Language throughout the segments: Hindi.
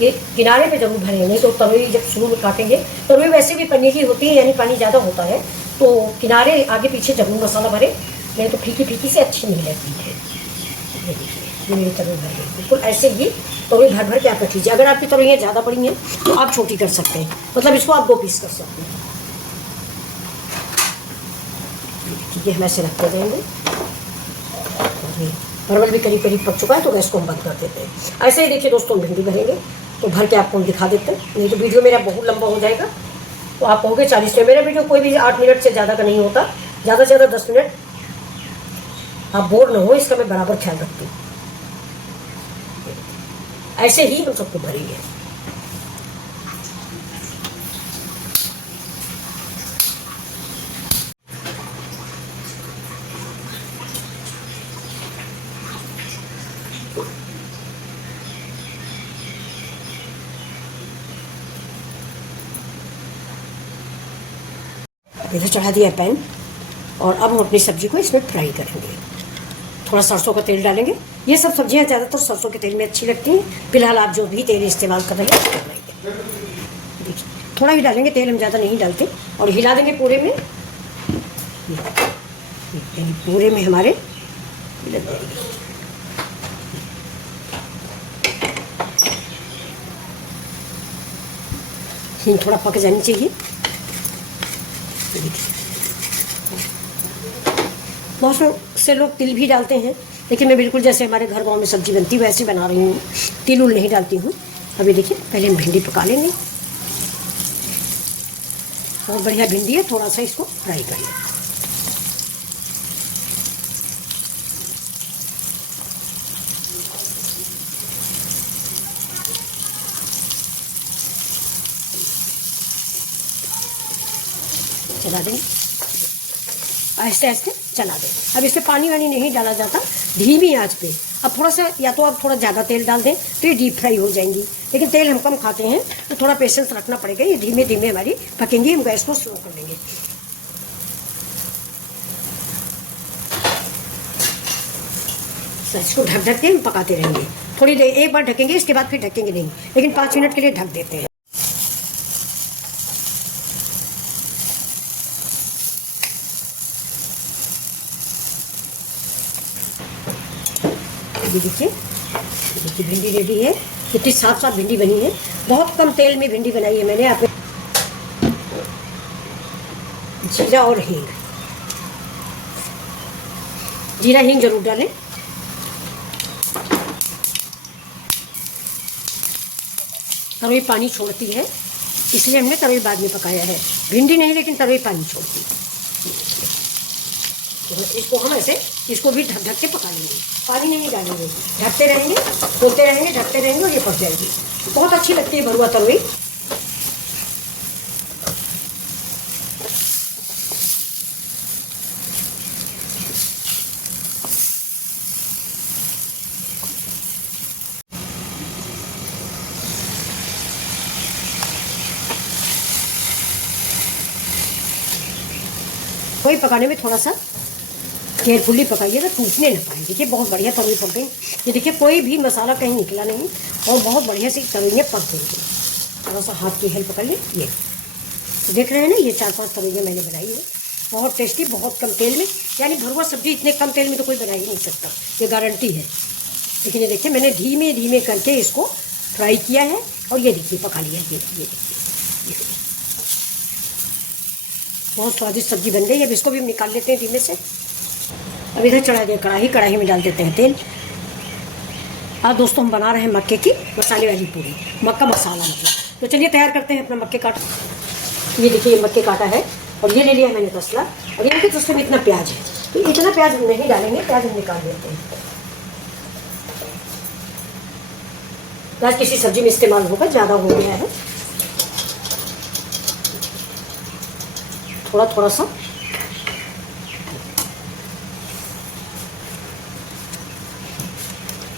ये किनारे पे जरूर भरें, नहीं तो तरोई जब शुरू में काटेंगे, तरोई वैसे भी पन्नी की होती है, यानी पानी ज़्यादा होता है, तो किनारे आगे पीछे जरूर मसाला भरें, नहीं तो फीकी फीकी से अच्छी नहीं लगती है। ये देखिए, ये मेरी तरोई भर गई। बिल्कुल ऐसे ही तरोई भर भर के आप रख लीजिए। अगर आपकी तरोइयाँ ज़्यादा पड़ी हैं तो आप छोटी कर सकते हैं, मतलब इसको आप 2 पीस कर सकते हैं। ठीक है, हम ऐसे रखते जाएंगे। परवल भी करीब करीब पक चुका है, तो गैस को हम बंद कर देते हैं। ऐसे ही देखिए दोस्तों, भिंडी भरेंगे, तो भर के आपको दिखा देते हैं, नहीं तो वीडियो मेरा बहुत लंबा हो जाएगा। तो आप कहोगे 40 मिनट, मेरा वीडियो कोई भी 8 मिनट से ज़्यादा का नहीं होता, ज़्यादा से ज़्यादा 10 मिनट। आप बोर ना हो, इसका मैं बराबर ख्याल रखती हूँ। ऐसे ही हम सबको भरेंगे। इधर चढ़ा दिया है पैन, और अब हम अपनी सब्जी को इसमें फ्राई करेंगे। थोड़ा सरसों का तेल डालेंगे। ये सब सब्जियां ज़्यादातर सरसों के तेल में अच्छी लगती हैं। फिलहाल आप जो भी तेल इस्तेमाल कर रहे हैं देखिए, थोड़ा ही डालेंगे तेल, हम ज़्यादा नहीं डालते, और हिला देंगे पूरे में। पूरे में हमारे लग जाएगी। हिंग थोड़ा पक जानी चाहिए। बहुत से लोग तिल भी डालते हैं, लेकिन मैं बिल्कुल जैसे हमारे घर गांव में सब्जी बनती है वैसे बना रही हूँ, तिल उल नहीं डालती हूँ। अभी देखिए, पहले हम भिंडी पका लेंगे। बहुत बढ़िया भिंडी है, थोड़ा सा इसको फ्राई कर लें। चला देंगे, आहिस्ते आहिस्ते चला दें। अब इसमें पानी वानी नहीं डाला जाता, धीमी आंच पे। अब थोड़ा सा, या तो आप थोड़ा ज़्यादा तेल डाल दें तो ये डीप फ्राई हो जाएंगी, लेकिन तेल हम कम खाते हैं तो थोड़ा पेशेंस रखना पड़ेगा। ये धीमे धीमे हमारी पकेंगी, हम गैस को स्लो कर देंगे। इसको ढक ढक के हम पकाते रहेंगे। थोड़ी देर एक बार ढकेंगे, इसके बाद फिर ढकेंगे नहीं, लेकिन 5 मिनट के लिए ढक देते हैं। देखिए भिंडी रेडी है। कितनी साफ साफ भिंडी बनी है। बहुत कम तेल में भिंडी बनाई है मैंने। आप जीरा और हींग, जीरा हींग जरूर डालें। तरोई पानी छोड़ती है, इसलिए हमने तरोई बाद में पकाया है। भिंडी नहीं, लेकिन तरोई पानी छोड़ती है। तो इसको हम ऐसे, इसको भी ढक ढक के पका लेंगे, पानी नहीं डालेंगे। ढकते रहेंगे, खोलते रहेंगे, ढकते रहेंगे, और ये पक जाएगी। बहुत अच्छी लगती है भरुआ तरोई। तरोई पकाने में थोड़ा सा केयरफुली पकाइएगा, टूटने ना पाए। देखिए बहुत बढ़िया तरोई पक गई। ये देखिए कोई भी मसाला कहीं निकला नहीं, और बहुत बढ़िया से तरोइयाँ पक गई। थोड़ा सा हाथ की हेल्प कर ले। ये तो देख रहे हैं ना, ये 4-5 तरोइयाँ मैंने बनाई है। बहुत टेस्टी, बहुत कम तेल में, यानी भरुआ सब्जी इतने कम तेल में तो कोई बना ही नहीं सकता, ये गारंटी है। लेकिन ये देखिए मैंने धीमे धीमे करके इसको फ्राई किया है, और ये देखिए पका लिया। ये देखिए बहुत स्वादिष्ट सब्जी बन गई। अब इसको भी हम निकाल लेते हैं धीमे से। अब इधर चढ़ा दिया कढ़ाई, कढ़ाई में डाल देते हैं तेल। आज दोस्तों हम बना रहे हैं मक्के की मसाले वाली पूरी, मक्का मसाला मतलब। तो चलिए तैयार करते हैं अपना मक्के काट। ये देखिए ये मक्के काटा है, और ये ले लिया है मैंने तसला, और ये देखिए तसले में इतना प्याज है। तो इतना प्याज हम नहीं डालेंगे, प्याज हम निकाल देते हैं। प्याज किसी सब्जी में इस्तेमाल होगा, ज़्यादा हो गया है। थोड़ा थोड़ा सा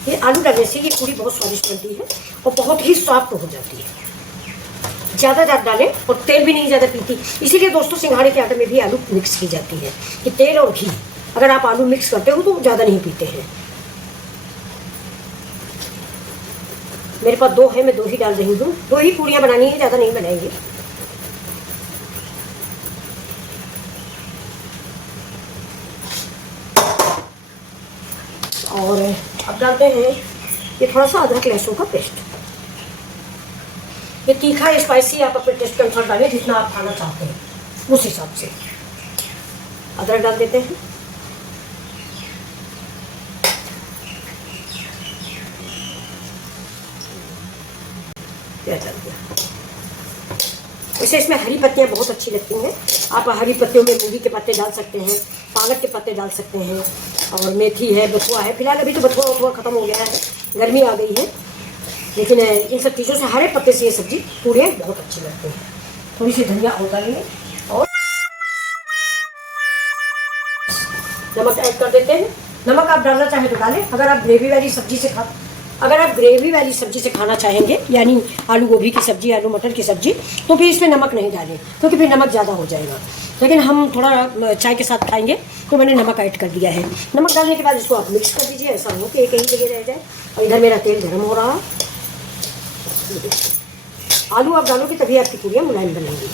ये आलू डालने से ये पूरी बहुत स्वादिष्ट बनती है, और बहुत ही सॉफ्ट हो जाती है। ज़्यादा डालें, और तेल भी नहीं ज़्यादा पीती। इसीलिए दोस्तों सिंघाड़े के आटे में भी आलू मिक्स की जाती है, कि तेल और घी अगर आप आलू मिक्स करते हो तो ज़्यादा नहीं पीते हैं। मेरे पास 2 है, मैं 2 ही डाल रही हूँ। 2 ही पूड़ियाँ बनानी है, ज़्यादा नहीं बनाएंगे। और अब डालते हैं ये थोड़ा सा अदरक लहसुन का पेस्ट। ये तीखा स्पाइसी आप अपने टेस्ट के अनुसार डालें, जितना आप खाना चाहते हैं उस हिसाब से। अदरक डाल देते हैं। डाल दिया। वैसे इसमें हरी पत्तियाँ बहुत अच्छी लगती हैं। आप हरी पत्तियों में मूली के पत्ते डाल सकते हैं, पालक के पत्ते डाल सकते हैं, और मेथी है, बथुआ है। फिलहाल अभी तो बथुआ खत्म हो गया है, गर्मी आ गई है, लेकिन इन सब चीज़ों से, हरे पत्ते से ये सब्जी पूड़ियाँ बहुत अच्छी लगती हैं। थोड़ी सी धनिया और डालेंगे और नमक ऐड कर देते हैं। नमक आप डालना चाहें तो डालें। अगर आप ग्रेवी वाली सब्जी से खाना चाहेंगे, यानी आलू गोभी की सब्जी, आलू मटर की सब्जी, तो फिर इसमें नमक नहीं डालें, क्योंकि फिर नमक ज़्यादा हो जाएगा। लेकिन हम थोड़ा चाय के साथ खाएंगे तो मैंने नमक ऐड कर दिया है। नमक डालने के बाद इसको आप मिक्स कर दीजिए, ऐसा हो कि एक ही जगह रह जाए। और इधर मेरा तेल गर्म हो रहा है। आलू आप डालोगे तभी आपकी पूड़ियाँ मुलायम बनेंगी।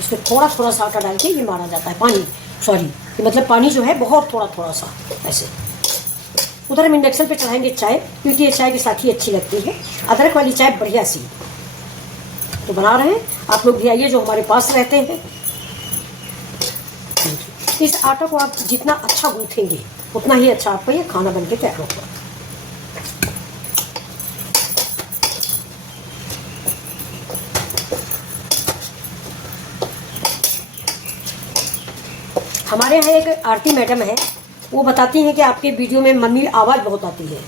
इसमें थोड़ा थोड़ा सा आटा डाल के ये मारा जाता है, पानी, सॉरी, मतलब पानी जो है बहुत थोड़ा थोड़ा सा ऐसे। उधर हम इंडक्शन पे चढ़ाएंगे चाय, क्योंकि ये चाय के साथ ही अच्छी लगती है, अदरक वाली चाय बढ़िया सी। तो बना रहे हैं, आप लोग भी आइए जो हमारे पास रहते हैं। इस आटा को आप जितना अच्छा गूँथेंगे उतना ही अच्छा आपका ये खाना बन के तैयार होगा। हमारे यहाँ एक आरती मैडम है, वो बताती हैं कि आपके वीडियो में मम्मी आवाज़ बहुत आती है।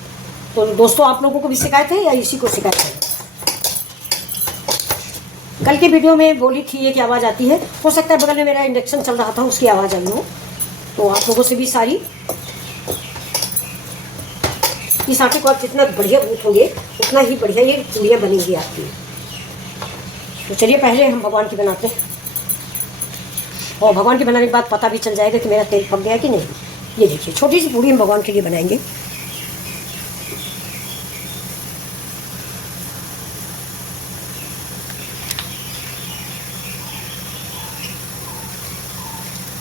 तो दोस्तों, आप लोगों को भी शिकायत है या इसी को शिकायत है? कल के वीडियो में बोली थी ये कि आवाज़ आती है। हो सकता है बगल में मेरा इंडक्शन चल रहा था, उसकी आवाज़ आई हो। तो आप लोगों से भी सारी, इस आटे को आप जितना बढ़िया गूँथोगे उतना ही बढ़िया ये पूड़ियाँ बनेंगी आपकी। तो चलिए पहले हम भगवान की बनाते हैं, और भगवान के बनाने के बाद पता भी चल जाएगा कि मेरा तेल पक गया कि नहीं। ये देखिए, छोटी सी पूड़ी हम भगवान के लिए बनाएंगे।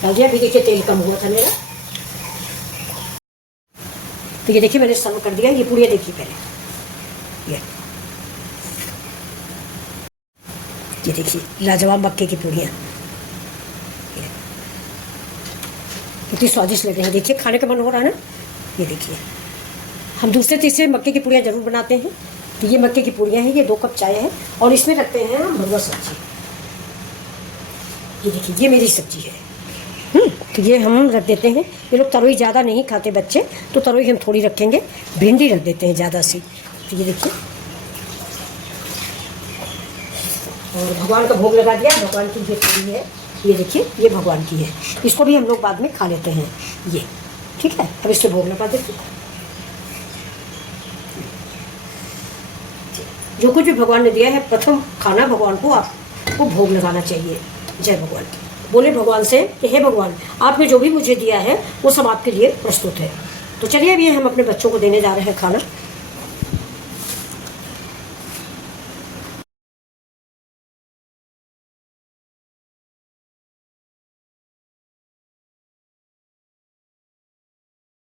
डाल दिया। अभी देखिए तेल कम हुआ था मेरा, तो ये देखिए मैंने सर्व कर दिया। ये पूड़ियाँ देखिए पहले, ये देखिए लाजवाब मक्के की पूड़ियाँ कितनी स्वादिष्ट लग रही है। देखिए खाने का मन हो रहा है ना। ये देखिए, हम दूसरे तीसरे मक्के की पूड़ियाँ ज़रूर बनाते हैं। तो ये मक्के की पूड़ियाँ हैं, ये 2 कप चाय है, और इसमें रखते हैं हम भरवा सब्जी। ये देखिए, ये मेरी सब्जी है। तो ये हम रख देते हैं। ये लोग तरोई ज़्यादा नहीं खाते बच्चे, तो तरोई हम थोड़ी रखेंगे। भिंडी रख देते हैं ज़्यादा सी। तो ये देखिए, और भगवान का भोग लगा दिया। भगवान की ये पूड़ी है, ये देखिए, ये भगवान की है। इसको भी हम लोग बाद में खा लेते हैं ये, ठीक है। अब इससे भोग लगा देते हैं। जो कुछ भी भगवान ने दिया है, प्रथम खाना भगवान को आपको भोग लगाना चाहिए। जय भगवान। बोले भगवान से कि हे भगवान, आपने जो भी मुझे दिया है वो सब आपके लिए प्रस्तुत है। तो चलिए अभी हम अपने बच्चों को देने जा रहे हैं खाना।